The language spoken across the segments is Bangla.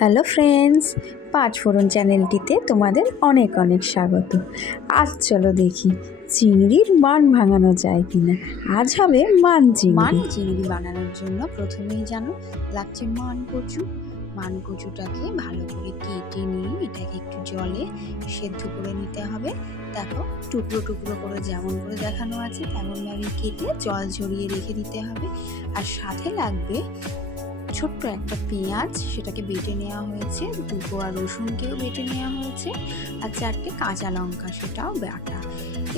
হ্যালো ফ্রেন্ডস, পাঁচফোড়ন চ্যানেলটিতে তোমাদের অনেক অনেক স্বাগত। আজ চলো দেখি চিংড়ির মান ভাঙানো যায় কিনা। আজ হবে মান চিংড়ি বানানোর জন্য প্রথমেই জানো লাগছে মান কচুটাকে ভালো করে কেটে নিয়ে এটাকে একটু জলে সেদ্ধ করে নিতে হবে। দেখো টুকরো টুকরো করে যেমন করে দেখানো আছে তেমনভাবে কেটে জল ঝরিয়ে রেখে দিতে হবে। আর সাথে লাগবে ছোট্ট একটা পেঁয়াজ, সেটাকে বেটে নেওয়া হয়েছে, দুটো আর রসুনকেও বেটে নেওয়া হয়েছে, আর 4টে কাঁচা লঙ্কা, সেটাও বাটা।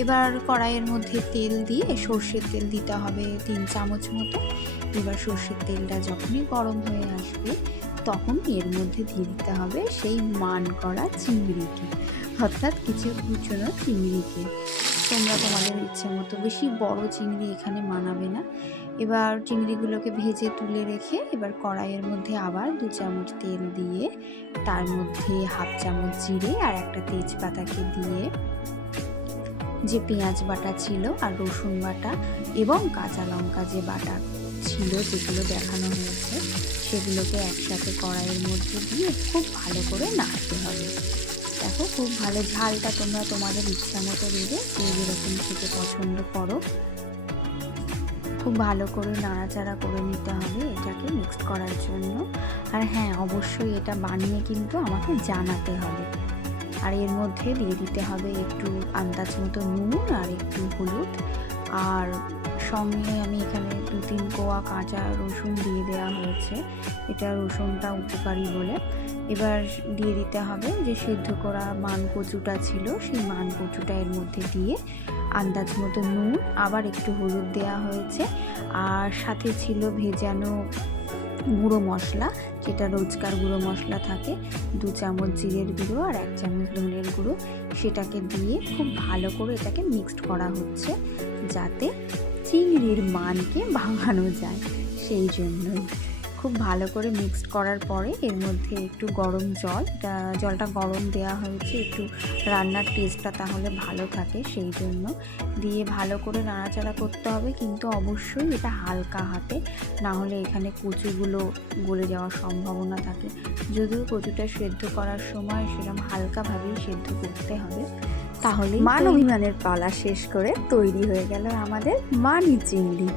এবার কড়াইয়ের মধ্যে তেল দিয়ে সর্ষের তেল দিতে হবে 3 চামচ মতো। এবার সর্ষের তেলটা যখনই গরম হয়ে আসবে তখন এর মধ্যে দিয়ে দিতে হবে সেই মান করা চিংড়িকে, অর্থাৎ কিছু কুচনো চিংড়িকে। তোমরা তোমাদের ইচ্ছে মতো, বেশি বড় চিংড়ি এখানে মানাবে না। এবার চিংড়িগুলোকে ভেজে তুলে রেখে এবার কড়াইয়ের মধ্যে আবার 2 চামচ তেল দিয়ে তার মধ্যে হাফ চামচ জিরে আর একটা তেজপাতাকে দিয়ে যে পেঁয়াজ বাটা ছিল আর রসুন বাটা এবং কাঁচা লঙ্কা যে বাটা ছিল যেগুলো দেখানো হয়েছে সেগুলোকে একসাথে কড়াইয়ের মধ্যে দিয়ে খুব ভালো করে নাড়তে হবে। দেখো খুব ভালো, ঝালটা তোমরা তোমাদের ইচ্ছা মতো দেবে, যে যেরকম খেতে পছন্দ করো। খুব ভালো করে নাড়াচাড়া করে নিতে হবে এটাকে মিক্স করার জন্য। আর হ্যাঁ, অবশ্যই এটা বানিয়ে কিন্তু আমাকে জানাতে হবে। আর এর মধ্যে দিয়ে দিতে হবে একটু আন্দাজ মতো নুন আর একটু হলুদ, আর সঙ্গে আমি এখানে 2-3 কোয়া কাঁচা রসুন দিয়ে দেওয়া হয়েছে, এটা রসুনটা উপকারী বলে। এবার দিয়ে দিতে হবে যে সেদ্ধ করা মান কচুটা ছিল, সেই মান কচুটা এর মধ্যে দিয়ে আন্দাজ মতো নুন, আবার একটু হলুদ দেওয়া হয়েছে, আর সাথে ছিল ভেজানো গুঁড়ো মশলা, যেটা রোজকার গুঁড়ো মশলা থাকে, 2 চামচ জিরের গুঁড়ো আর 1 চামচ ধনের গুঁড়ো, সেটাকে দিয়ে খুব ভালো করে এটাকে মিক্সড করা হচ্ছে যাতে চিংড়ির মানকে ভাঙানো যায়। সেই জন্যই খুব ভালো করে মিক্সড করার পরে এর মধ্যে একটু গরম জলটা গরম দেওয়া হয়েছে, একটু রান্নার টেস্টটা তাহলে ভালো থাকে, সেই জন্য দিয়ে ভালো করে নাড়াচাড়া করতে হবে। কিন্তু অবশ্যই এটা হালকা হাতে, না হলে এখানে কচুগুলো গলে যাওয়ার সম্ভাবনা থাকে। যদিও কচুটা সেদ্ধ করার সময় সেরকম হালকাভাবেই সেদ্ধ করতে হবে, তাহলে মান অভিমানের পালা শেষ করে তৈরি হয়ে গেল আমাদের মানি চিংড়ি।